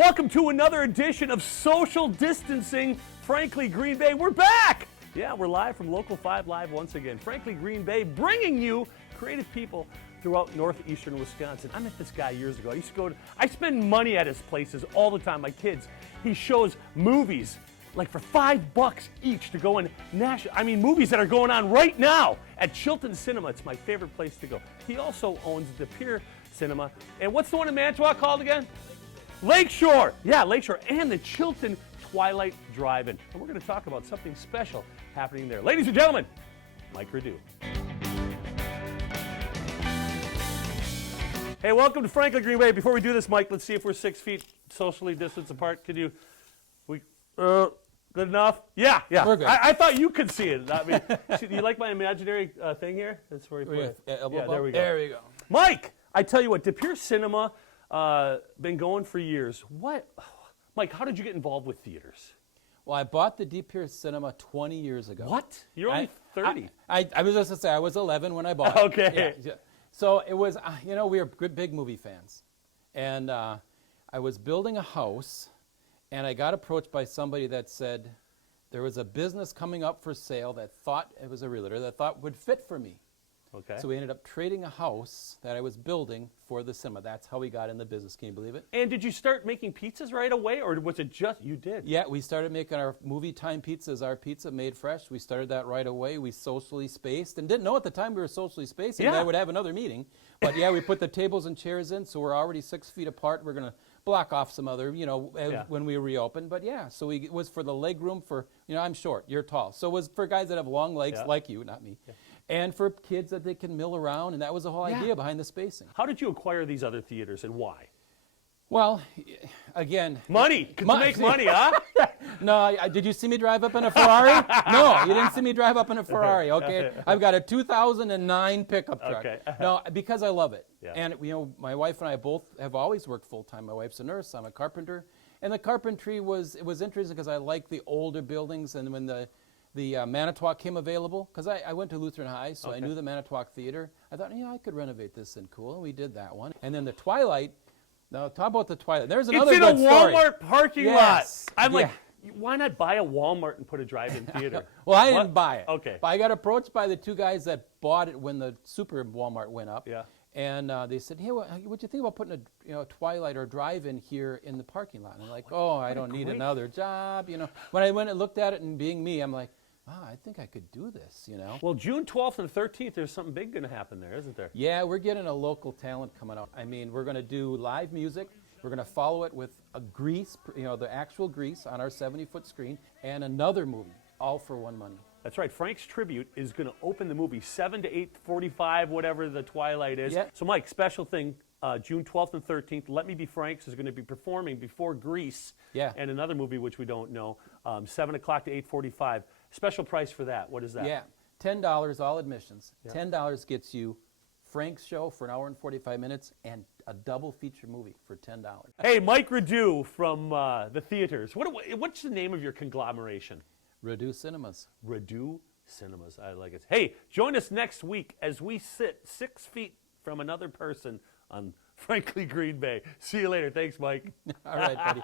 Welcome to another edition of Social Distancing. Frankly, Green Bay, we're back! Yeah, we're live from Local 5 Live once again. Frankly, Green Bay, bringing you creative people throughout northeastern Wisconsin. I met this guy years ago. I spend money at his places all the time, my kids. He shows movies like for $5 each to go in movies that are going on right now at Chilton Cinema. It's my favorite place to go. He also owns the Pier Cinema. And what's the one in Manitowoc called again? Lakeshore. Yeah, Lakeshore. And the Chilton Twilight Drive-In. And we're going to talk about something special happening there. Ladies and gentlemen, Mike Radue. Hey, welcome to Frankly Green Bay. Before we do this, Mike, let's see if we're 6 feet socially distanced apart. Good enough? Yeah. We're good. I thought you could see it. I mean, do you like my imaginary thing here? That's where we put it. Yeah, there we go. There we go. Mike, I tell you what, the Pier Cinema, been going for years. Mike, how did you get involved with theaters? Well, I bought the Deep Pier Cinema 20 years ago. What? You're only 30. I was just going to say, I was 11 when I bought it. Okay. Yeah. So it was, we are good, big movie fans. And I was building a house, and I got approached by somebody that said there was a business coming up for sale that thought, it was a realtor, that thought would fit for me. Okay. So we ended up trading a house that I was building for the cinema. That's how we got in the business. Can you believe it? And did you start making pizzas right away, or was it just, you did? Yeah, we started making our movie time pizzas, our pizza made fresh. We started that right away. We socially spaced and didn't know at the time we were socially spacing. Yeah. I would have another meeting. But yeah, we put the tables and chairs in, so we're already 6 feet apart. We're going to block off some other, when we reopen. But yeah, so it was for the leg room for, I'm short, you're tall. So it was for guys that have long legs like you, not me. Yeah. And for kids that they can mill around, and that was the whole idea behind the spacing. How did you acquire these other theaters, and why? Well, again... Money! Because you make money, huh? No, did you see me drive up in a Ferrari? No, you didn't see me drive up in a Ferrari, okay? I've got a 2009 pickup truck. Okay. No, because I love it. Yeah. And, my wife and I both have always worked full-time. My wife's a nurse, I'm a carpenter. And the carpentry was interesting because I like the older buildings, and when the Manitowoc came available, because I went to Lutheran High, so I knew the Manitowoc Theater. I thought, I could renovate this and cool, and we did that one. And then the Twilight, now talk about the Twilight. There's another good story. It's in a Walmart parking lot. I'm yeah. like, why not buy a Walmart and put a drive-in theater? Well, I didn't buy it. Okay. But I got approached by the two guys that bought it when the Super Walmart went up. Yeah. And they said, hey, what do you think about putting a Twilight or drive-in here in the parking lot? And I'm like, I don't need another job, When I went and looked at it and being me, I'm like, I think I could do this, Well, June 12th and 13th, there's something big going to happen there, isn't there? Yeah, we're getting a local talent coming out. I mean, we're going to do live music. We're going to follow it with a Grease, the actual Grease on our 70-foot screen, and another movie, all for one money. That's right. Frank's Tribute is going to open the movie 7 to 8:45, whatever the Twilight is. Yeah. So, Mike, special thing, June 12th and 13th, Let Me Be Frank's is going to be performing before Grease and another movie which we don't know, 7 o'clock to 8:45. Special price for that. What is that? Yeah, $10 all admissions. Yeah. $10 gets you Frank's show for an hour and 45 minutes and a double feature movie for $10. Hey, Mike Radue from the theaters. What's the name of your conglomeration? Radue Cinemas. Radue Cinemas. I like it. Hey, join us next week as we sit 6 feet from another person on Frankly Green Bay. See you later. Thanks, Mike. All right, buddy.